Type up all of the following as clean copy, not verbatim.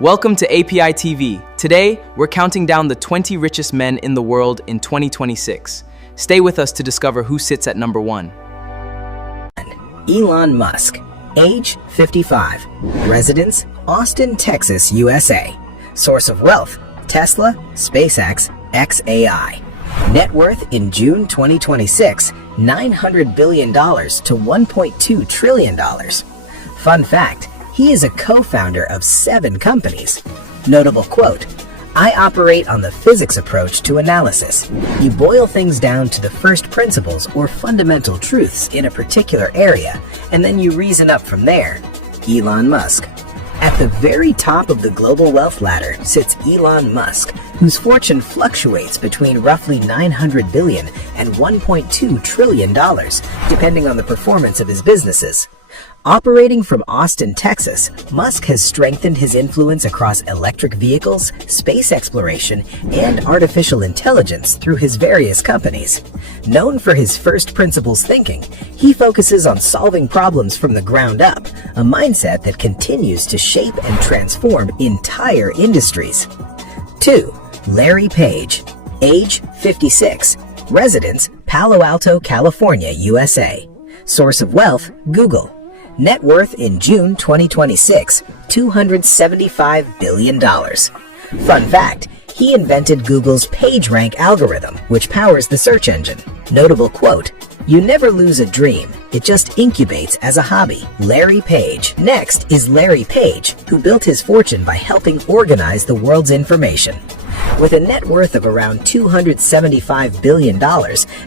Welcome to API TV. Today, we're counting down the 20 richest men in the world in 2026. Stay with us to discover who sits at number 1. Elon Musk, age 55, residence Austin, Texas, USA. Source of wealth: Tesla, SpaceX, XAI. Net worth in June 2026, $900 billion to $1.2 trillion. Fun fact: he is a co-founder of 7 companies. Notable quote: "I operate on the physics approach to analysis. You boil things down to the first principles or fundamental truths in a particular area, and then you reason up from there." Elon Musk. At the very top of the global wealth ladder sits Elon Musk, whose fortune fluctuates between roughly $900 billion and $1.2 trillion, depending on the performance of his businesses. Operating from Austin, Texas, Musk has strengthened his influence across electric vehicles, space exploration, and artificial intelligence through his various companies. Known for his first principles thinking, he focuses on solving problems from the ground up, a mindset that continues to shape and transform entire industries. 2. Larry Page, age 56, residence Palo Alto, California, USA. Source of wealth: Google. Net worth in June 2026, $275 billion. Fun fact: he invented Google's PageRank algorithm, which powers the search engine. Notable quote: "You never lose a dream, it just incubates as a hobby." Larry Page. Next is Larry Page, who built his fortune by helping organize the world's information. With a net worth of around $275 billion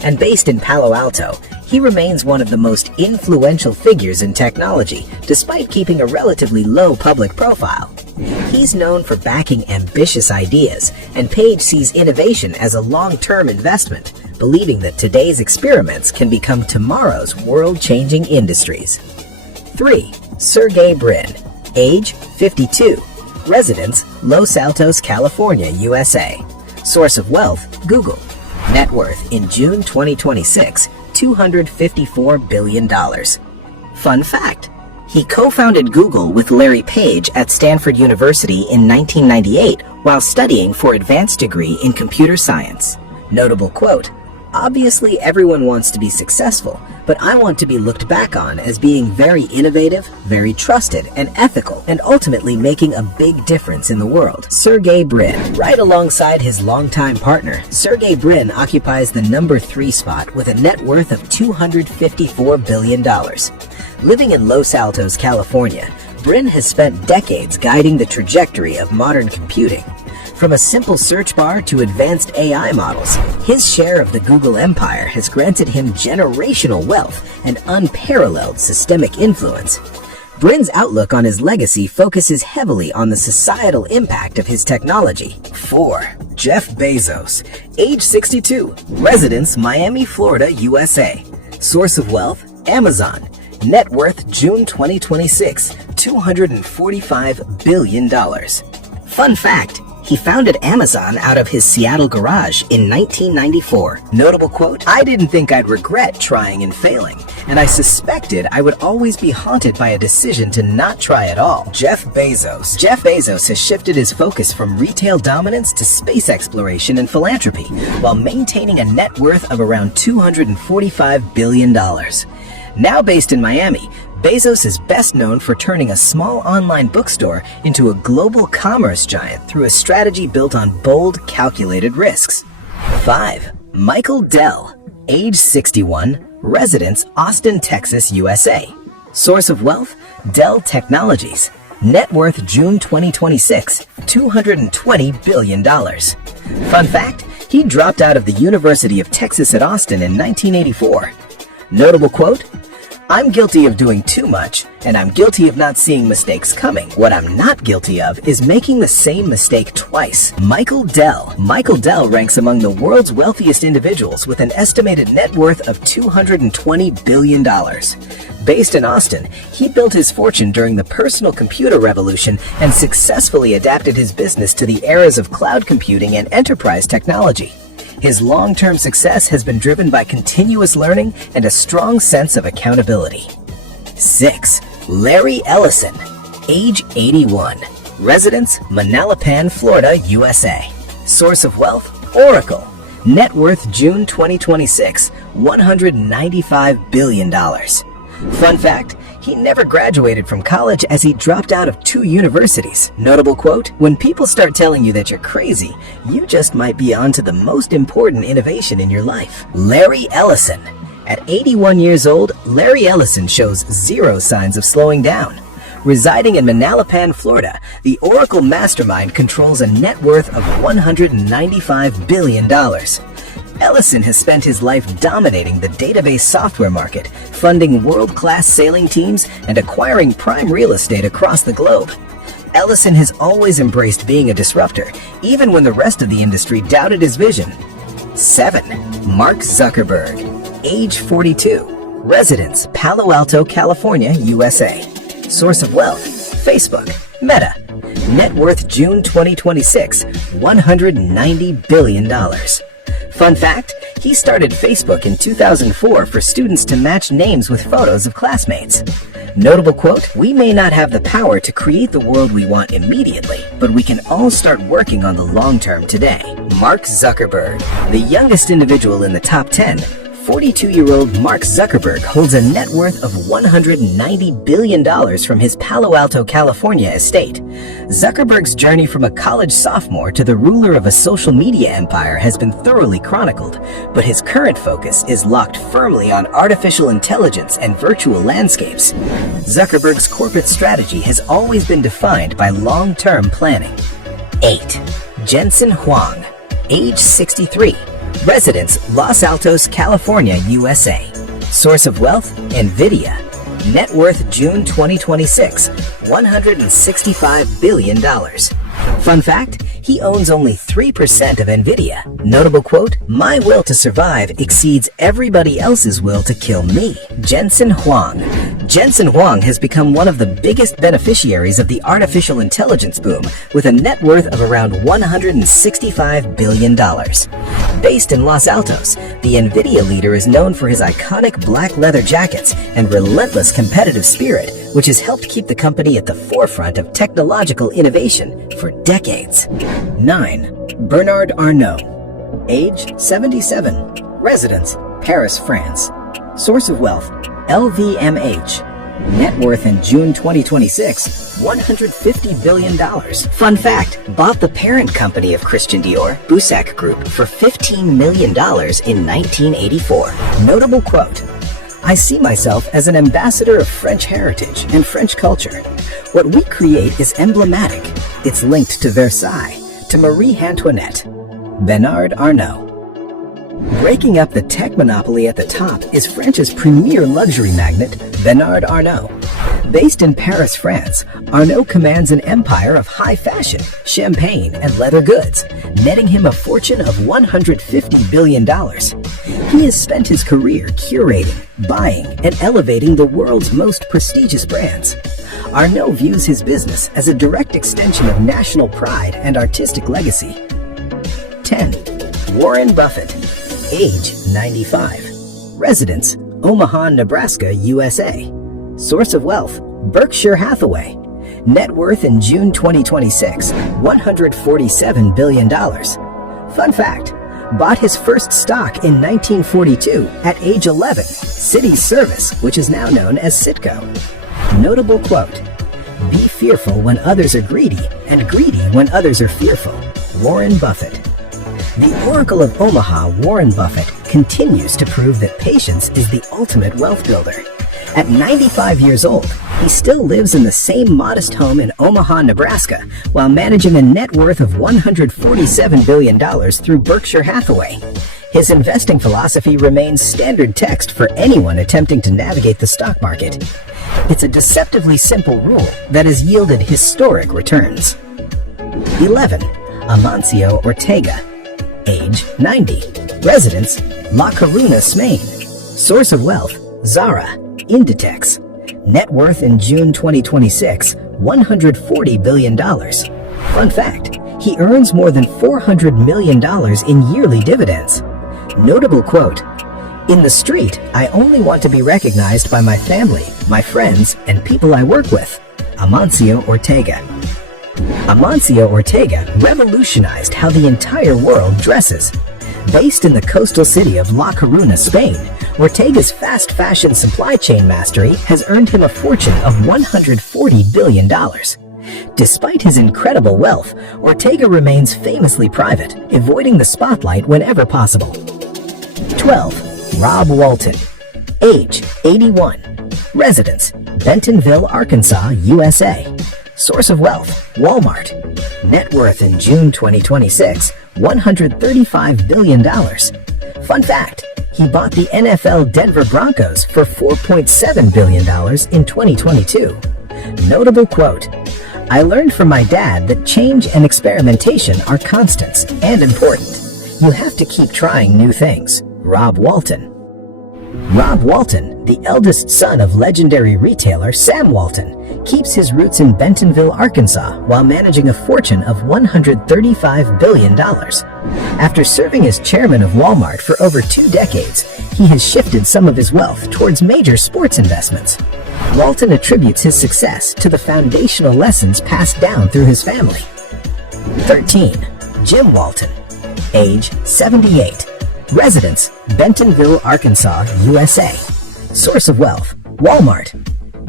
and based in Palo Alto, he remains one of the most influential figures in technology, despite keeping a relatively low public profile. He's known for backing ambitious ideas, and Page sees innovation as a long-term investment, believing that today's experiments can become tomorrow's world-changing industries. 3. Sergey Brin, age 52, residence Los Altos, California, USA. Source of wealth: Google. Net worth in June 2026, $254 billion. Fun fact: he co-founded Google with Larry Page at Stanford University in 1998 while studying for advanced degree in computer science. Notable quote: "Obviously everyone wants to be successful, but I want to be looked back on as being very innovative, very trusted and ethical, and ultimately making a big difference in the world." Sergey Brin. Right alongside his longtime partner, Sergey Brin occupies the number 3 spot with a net worth of $254 billion. Living in Los Altos, California, Brin has spent decades guiding the trajectory of modern computing. From a simple search bar to advanced AI models, his share of the Google empire has granted him generational wealth and unparalleled systemic influence. Brin's outlook on his legacy focuses heavily on the societal impact of his technology. 4. Jeff Bezos, age 62, residence Miami, Florida, USA. Source of wealth: Amazon. Net worth June 2026, $245 billion. Fun fact: he founded Amazon out of his Seattle garage in 1994. Notable quote: "I didn't think I'd regret trying and failing, and I suspected I would always be haunted by a decision to not try at all." Jeff Bezos. Jeff Bezos has shifted his focus from retail dominance to space exploration and philanthropy, while maintaining a net worth of around $245 billion. Now based in Miami, Bezos is best known for turning a small online bookstore into a global commerce giant through a strategy built on bold, calculated risks. 5. Michael Dell, age 61, residence Austin, Texas, USA. Source of wealth: Dell Technologies. Net worth June 2026, $220 billion. Fun fact: he dropped out of the University of Texas at Austin in 1984. Notable quote: "I'm guilty of doing too much, and I'm guilty of not seeing mistakes coming. What I'm not guilty of is making the same mistake twice." Michael Dell. Michael Dell ranks among the world's wealthiest individuals with an estimated net worth of $220 billion. Based in Austin, he built his fortune during the personal computer revolution and successfully adapted his business to the eras of cloud computing and enterprise technology. His long-term success has been driven by continuous learning and a strong sense of accountability. 6. Larry Ellison, age 81, Residence, Manalapan, Florida, USA. Source of wealth, Oracle. Net worth June 2026, $195 billion. Fun fact, he never graduated from college as he dropped out of 2 universities. Notable quote, when people start telling you that you're crazy, you just might be onto the most important innovation in your life. Larry Ellison. At 81 years old, Larry Ellison shows zero signs of slowing down. Residing in Manalapan, Florida, the Oracle mastermind controls a net worth of $195 billion. Ellison has spent his life dominating the database software market, funding world-class sailing teams, and acquiring prime real estate across the globe. Ellison has always embraced being a disruptor, even when the rest of the industry doubted his vision. 7. Mark Zuckerberg. Age 42. Residence, Palo Alto, California, USA. Source of wealth, Facebook, Meta. Net worth June 2026, $190 billion. Fun fact, he started Facebook in 2004 for students to match names with photos of classmates. Notable quote, we may not have the power to create the world we want immediately, but we can all start working on the long term today. Mark Zuckerberg, the youngest individual in the top 10, 42-year-old Mark Zuckerberg holds a net worth of $190 billion from his Palo Alto, California estate. Zuckerberg's journey from a college sophomore to the ruler of a social media empire has been thoroughly chronicled, but his current focus is locked firmly on artificial intelligence and virtual landscapes. Zuckerberg's corporate strategy has always been defined by long-term planning. 8. Jensen Huang, age 63. Residence, Los Altos, California, USA. Source of wealth, NVIDIA. Net worth June 2026, $165 billion. Fun fact, he owns only 3% of NVIDIA. Notable quote, my will to survive exceeds everybody else's will to kill me. Jensen Huang. Jensen Huang has become one of the biggest beneficiaries of the artificial intelligence boom, with a net worth of around $165 billion. Based in Los Altos, the NVIDIA leader is known for his iconic black leather jackets and relentless competitive spirit, which has helped keep the company at the forefront of technological innovation for decades. 9. Bernard Arnault. Age 77. Residence, Paris, France. Source of wealth, LVMH. Net worth in June 2026, $150 billion. Fun fact, bought the parent company of Christian Dior, Boussac Group, for $15 million in 1984. Notable quote, I see myself as an ambassador of French heritage and French culture. What we create is emblematic. It's linked to Versailles, to Marie Antoinette. Bernard Arnault. Breaking up the tech monopoly at the top is France's premier luxury magnate, Bernard Arnault. Based in Paris, France, Arnault commands an empire of high fashion, champagne, and leather goods, netting him a fortune of $150 billion. He has spent his career curating, buying, and elevating the world's most prestigious brands. Arnault views his business as a direct extension of national pride and artistic legacy. 10. Warren Buffett. Age 95. Residence, Omaha, Nebraska, USA. Source of wealth, Berkshire Hathaway. Net worth in June 2026, $147 billion. Fun fact, bought his first stock in 1942 at age 11, City Service, which is now known as Citgo. Notable quote, be fearful when others are greedy, and greedy when others are fearful. Warren Buffett. The Oracle of Omaha, Warren Buffett, continues to prove that patience is the ultimate wealth builder. At 95 years old, he still lives in the same modest home in Omaha, Nebraska, while managing a net worth of $147 billion through Berkshire Hathaway. His investing philosophy remains standard text for anyone attempting to navigate the stock market. It's a deceptively simple rule that has yielded historic returns. 11. Amancio Ortega. Age 90. Residence, La Coruna, Spain. Source of wealth, Zara, Inditex. Net worth in June 2026, $140 billion. Fun fact, he earns more than $400 million in yearly dividends. Notable quote, in the street, I only want to be recognized by my family, my friends, and people I work with. Amancio Ortega. Amancio Ortega revolutionized how the entire world dresses. Based in the coastal city of La Coruna, Spain, Ortega's fast fashion supply chain mastery has earned him a fortune of $140 billion. Despite his incredible wealth, Ortega remains famously private, avoiding the spotlight whenever possible. 12. Rob Walton. Age, 81. Residence, Bentonville, Arkansas, USA. Source of wealth, Walmart. Net worth in June 2026, $135 billion. Fun fact, he bought the NFL Denver Broncos for $4.7 billion in 2022. Notable quote, "I learned from my dad that change and experimentation are constants and important. You have to keep trying new things." Rob Walton. Rob Walton, the eldest son of legendary retailer Sam Walton, keeps his roots in Bentonville, Arkansas, while managing a fortune of $135 billion. After serving as chairman of Walmart for over 2 decades, he has shifted some of his wealth towards major sports investments. Walton attributes his success to the foundational lessons passed down through his family. 13. Jim Walton. Age, 78. Residence, Bentonville, Arkansas, USA. Source of wealth, Walmart.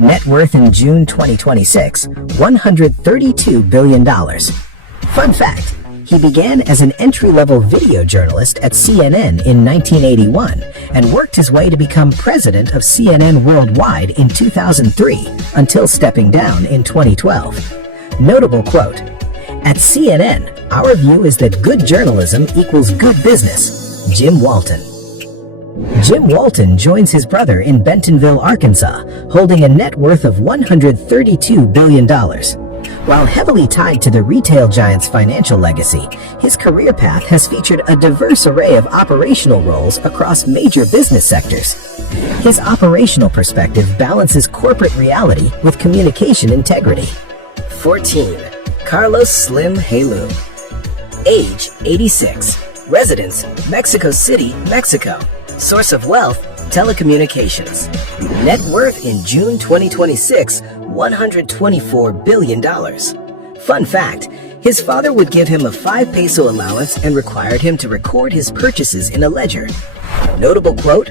Net worth in June 2026, $132 billion. Fun fact, he began as an entry-level video journalist at CNN in 1981 and worked his way to become president of CNN Worldwide in 2003 until stepping down in 2012. Notable quote, "At CNN, our view is that good journalism equals good business." Jim Walton. Jim Walton joins his brother in Bentonville, Arkansas, holding a net worth of $132 billion. While heavily tied to the retail giant's financial legacy, his career path has featured a diverse array of operational roles across major business sectors. His operational perspective balances corporate reality with communication integrity. 14. Carlos Slim Helú. Age, 86. Residence, Mexico City, Mexico. Source of wealth, telecommunications. Net worth in June 2026, $124 billion. Fun fact, his father would give him a 5 peso allowance and required him to record his purchases in a ledger. Notable quote,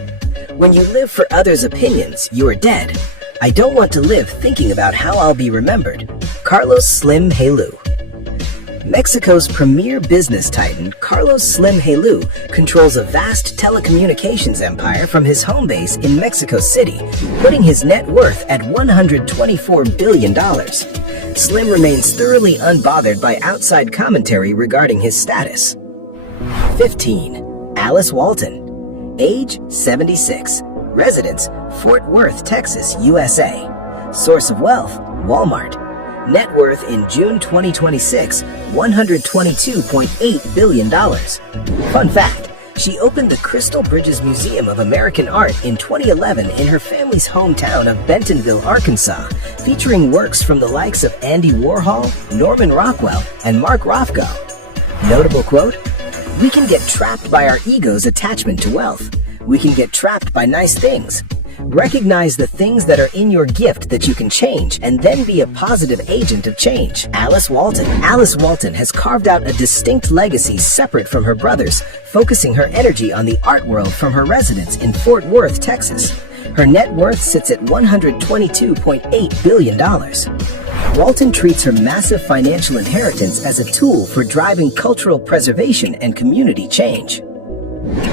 "When you live for others' opinions, you are dead. I don't want to live thinking about how I'll be remembered." Carlos Slim Helú. Mexico's premier business titan, Carlos Slim Helú, controls a vast telecommunications empire from his home base in Mexico City, putting his net worth at $124 billion. Slim remains thoroughly unbothered by outside commentary regarding his status. 15. Alice Walton. Age, 76. Residence, Fort Worth, Texas, USA. Source of wealth, Walmart. Net worth in June 2026, $122.8 billion. Fun fact, she opened the Crystal Bridges Museum of American Art in 2011 in her family's hometown of Bentonville, Arkansas, featuring works from the likes of Andy Warhol, Norman Rockwell, and Mark Rothko. Notable quote, "We can get trapped by our ego's attachment to wealth. We can get trapped by nice things. Recognize the things that are in your gift that you can change and then be a positive agent of change." Alice Walton. Alice Walton has carved out a distinct legacy separate from her brothers, focusing her energy on the art world from her residence in Fort Worth, Texas. Her net worth sits at $122.8 billion. Walton treats her massive financial inheritance as a tool for driving cultural preservation and community change.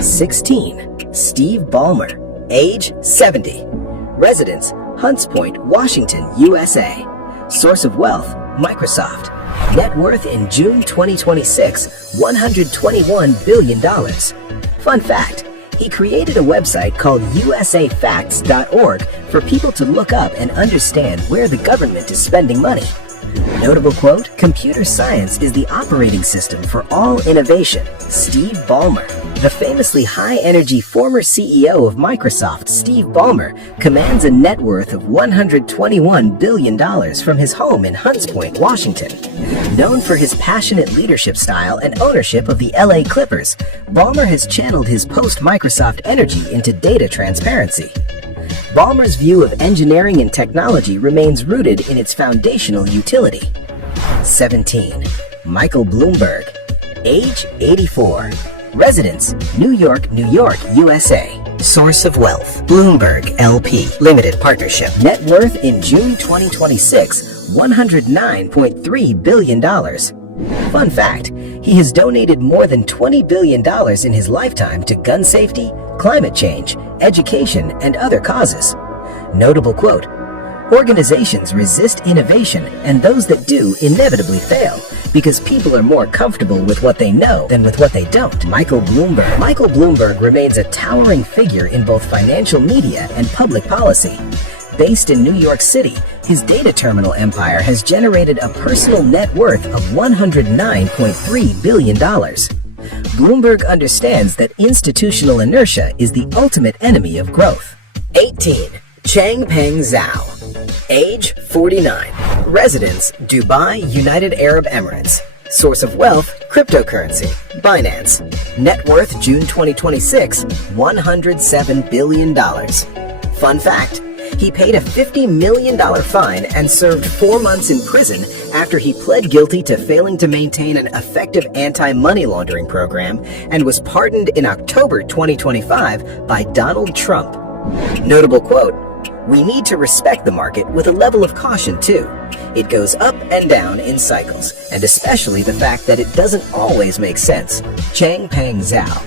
16. Steve Ballmer. Age, 70. Residence, Hunts Point, Washington, USA. Source of wealth, Microsoft. Net worth in June 2026, $121 billion. Fun fact, he created a website called usafacts.org for people to look up and understand where the government is spending money. Notable quote, "Computer science is the operating system for all innovation." Steve Ballmer. The famously high-energy former CEO of Microsoft, Steve Ballmer, commands a net worth of $121 billion from his home in Hunts Point, Washington. Known for his passionate leadership style and ownership of the LA Clippers, Ballmer has channeled his post-Microsoft energy into data transparency. Ballmer's view of engineering and technology remains rooted in its foundational utility. 17. Michael Bloomberg, age 84. Residence, New York, New York, USA. Source of wealth, Bloomberg LP, Limited Partnership. Net worth in June 2026, $109.3 billion. Fun fact, he has donated more than $20 billion in his lifetime to gun safety, climate change, education, and other causes. Notable quote, "Organizations resist innovation, and those that do inevitably fail, because people are more comfortable with what they know than with what they don't." Michael Bloomberg. Michael Bloomberg remains a towering figure in both financial media and public policy. Based in New York City, his data terminal empire has generated a personal net worth of $109.3 billion. Bloomberg understands that institutional inertia is the ultimate enemy of growth. 18. Changpeng Zhao, age 49. Residence, Dubai, United Arab Emirates. Source of wealth, cryptocurrency, Binance. Net worth June 2026, $107 billion. Fun fact, he paid a $50 million fine and served 4 months in prison after he pled guilty to failing to maintain an effective anti-money laundering program and was pardoned in October 2025 by Donald Trump. Notable quote, "We need to respect the market with a level of caution too. It goes up and down in cycles, and especially the fact that it doesn't always make sense." Changpeng Zhao.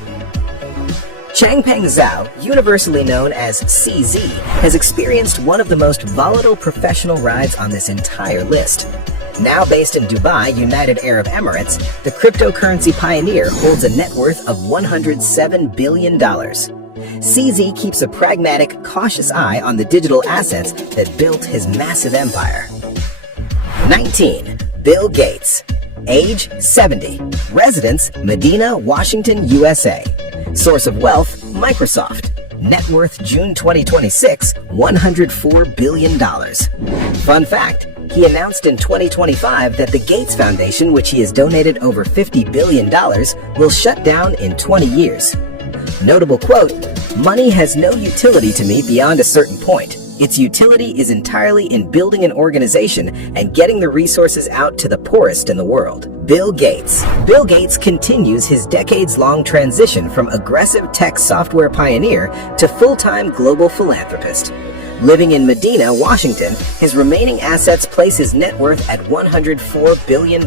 Changpeng Zhao, universally known as CZ, has experienced one of the most volatile professional rides on this entire list. Now based in Dubai, United Arab Emirates, the cryptocurrency pioneer holds a net worth of $107 billion. CZ keeps a pragmatic, cautious eye on the digital assets that built his massive empire. 19. Bill Gates, age 70. Residence, Medina, Washington, USA. Source of wealth, Microsoft. Net worth June 2026, $104 billion. Fun fact, he announced in 2025 that the Gates Foundation, which he has donated over $50 billion, will shut down in 20 years. Notable quote, "Money has no utility to me beyond a certain point. Its utility is entirely in building an organization and getting the resources out to the poorest in the world." Bill Gates. Bill Gates continues his decades-long transition from aggressive tech software pioneer to full-time global philanthropist. Living in Medina, Washington, his remaining assets place his net worth at $104 billion.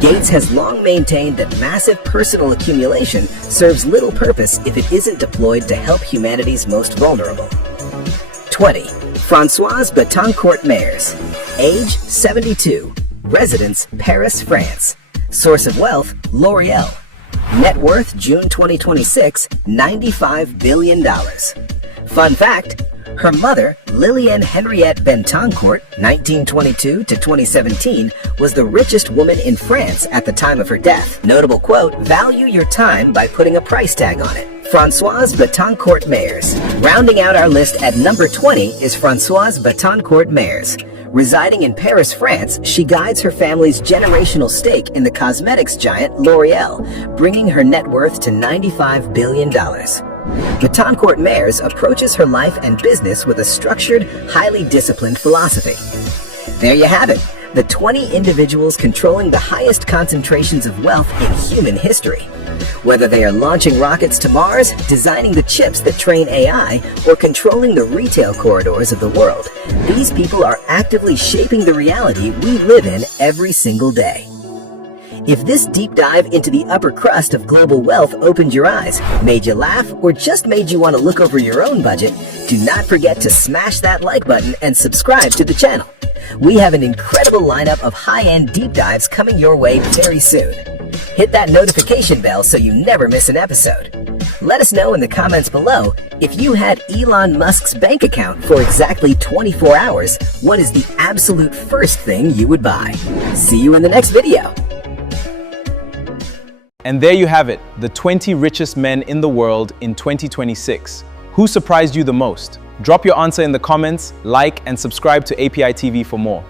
Gates has long maintained that massive personal accumulation serves little purpose if it isn't deployed to help humanity's most vulnerable. 20. Françoise Betancourt-Meyers, age 72. Residence, Paris, France. Source of wealth, L'Oreal. Net worth, June 2026, $95 billion. Fun fact, her mother, Liliane Henriette Betancourt, 1922 to 2017, was the richest woman in France at the time of her death. Notable quote, "Value your time by putting a price tag on it." Françoise Betancourt-Meyers. Rounding out our list at number 20 is Françoise Betancourt-Meyers. Residing in Paris, France, she guides her family's generational stake in the cosmetics giant L'Oreal, bringing her net worth to $95 billion. Betancourt-Meyers approaches her life and business with a structured, highly disciplined philosophy. There you have it, the 20 individuals controlling the highest concentrations of wealth in human history. Whether they are launching rockets to Mars, designing the chips that train AI, or controlling the retail corridors of the world, these people are actively shaping the reality we live in every single day. If this deep dive into the upper crust of global wealth opened your eyes, made you laugh, or just made you want to look over your own budget, do not forget to smash that like button and subscribe to the channel. We have an incredible lineup of high-end deep dives coming your way very soon. Hit that notification bell so you never miss an episode. Let us know in the comments below, if you had Elon Musk's bank account for exactly 24 hours, what is the absolute first thing you would buy? See you in the next video. And there you have it, the 20 richest men in the world in 2026. Who surprised you the most? Drop your answer in the comments, like and subscribe to API TV for more.